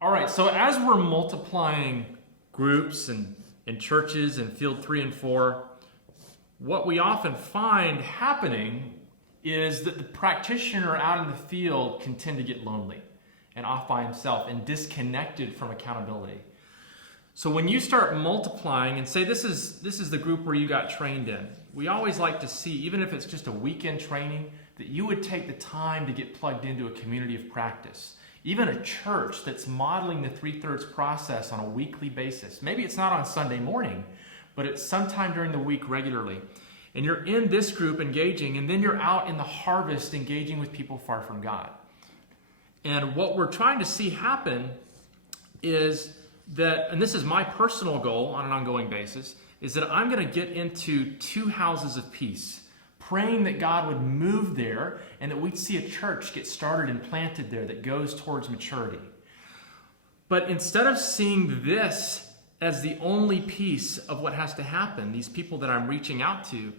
All right, so as we're multiplying groups and churches in field 3 and 4, what we often find happening is that the practitioner out in the field can tend to get lonely and off by himself and disconnected from accountability. So when you start multiplying and say this is the group where you got trained in, we always like to see, even if it's just a weekend training, that you would take the time to get plugged into a community of practice. Even a church that's modeling the 3/3 process on a weekly basis. Maybe it's not on Sunday morning, but it's sometime during the week regularly. And you're in this group engaging, and then you're out in the harvest engaging with people far from God. And what we're trying to see happen is that, and this is my personal goal on an ongoing basis, is that I'm going to get into 2 houses of peace, praying that God would move there and that we'd see a church get started and planted there that goes towards maturity. But instead of seeing this as the only piece of what has to happen, these people that I'm reaching out to,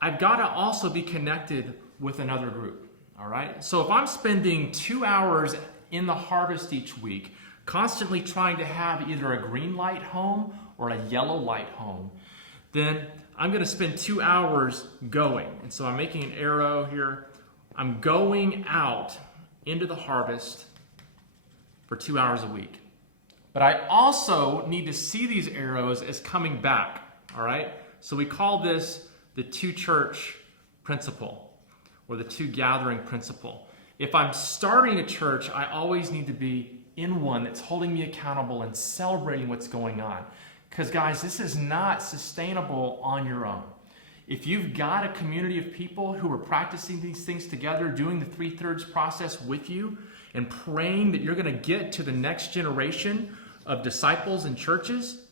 I've got to also be connected with another group. All right? So if I'm spending 2 hours in the harvest each week, constantly trying to have either a green light home or a yellow light home, then I'm going to spend 2 hours going. And so I'm making an arrow here. I'm going out into the harvest for 2 hours a week. But I also need to see these arrows as coming back. All right? So we call this the 2 church principle or the 2 gathering principle. If I'm starting a church, I always need to be in one that's holding me accountable and celebrating what's going on. Because guys, this is not sustainable on your own. If you've got a community of people who are practicing these things together, doing the 3/3 process with you, and praying that you're going to get to the next generation of disciples and churches,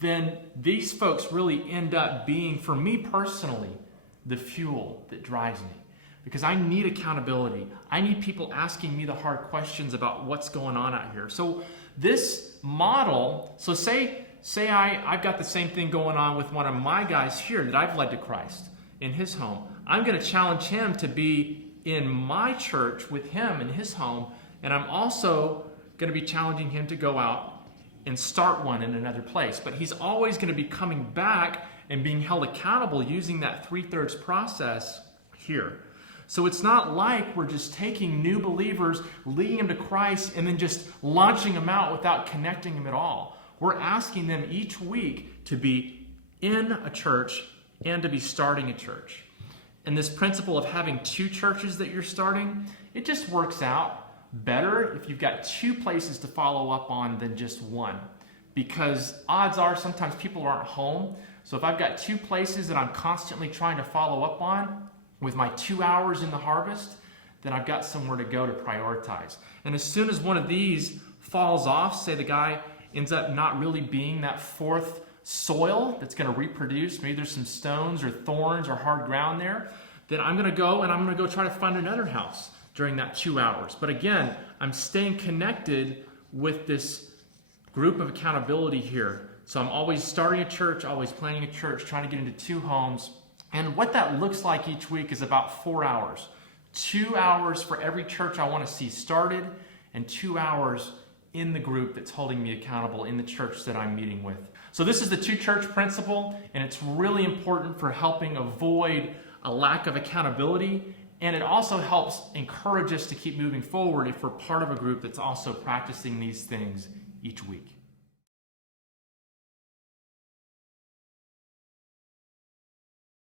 then these folks really end up being, for me personally, the fuel that drives me. Because I need accountability. I need people asking me the hard questions about what's going on out here. So this model, so say I've got the same thing going on with one of my guys here that I've led to Christ in his home. I'm going to challenge him to be in my church with him in his home, and I'm also going to be challenging him to go out and start one in another place. But he's always going to be coming back and being held accountable using that 3/3 process here. So it's not like we're just taking new believers, leading them to Christ, and then just launching them out without connecting them at all. We're asking them each week to be in a church and to be starting a church. And this principle of having 2 churches that you're starting, it just works out better if you've got 2 places to follow up on than just one. Because odds are sometimes people aren't home. So if I've got 2 places that I'm constantly trying to follow up on, with my 2 hours in the harvest, then I've got somewhere to go to prioritize. And as soon as one of these falls off, say the guy ends up not really being that 4th soil that's going to reproduce, maybe there's some stones or thorns or hard ground there, then I'm going to go and I'm going to go try to find another house during that 2 hours. But again, I'm staying connected with this group of accountability here. So I'm always starting a church, always planning a church, trying to get into 2 homes. And what that looks like each week is about 4 hours. 2 hours for every church I want to see started, and 2 hours in the group that's holding me accountable in the church that I'm meeting with. So this is the 2 church principle, and it's really important for helping avoid a lack of accountability, and it also helps encourage us to keep moving forward if we're part of a group that's also practicing these things each week.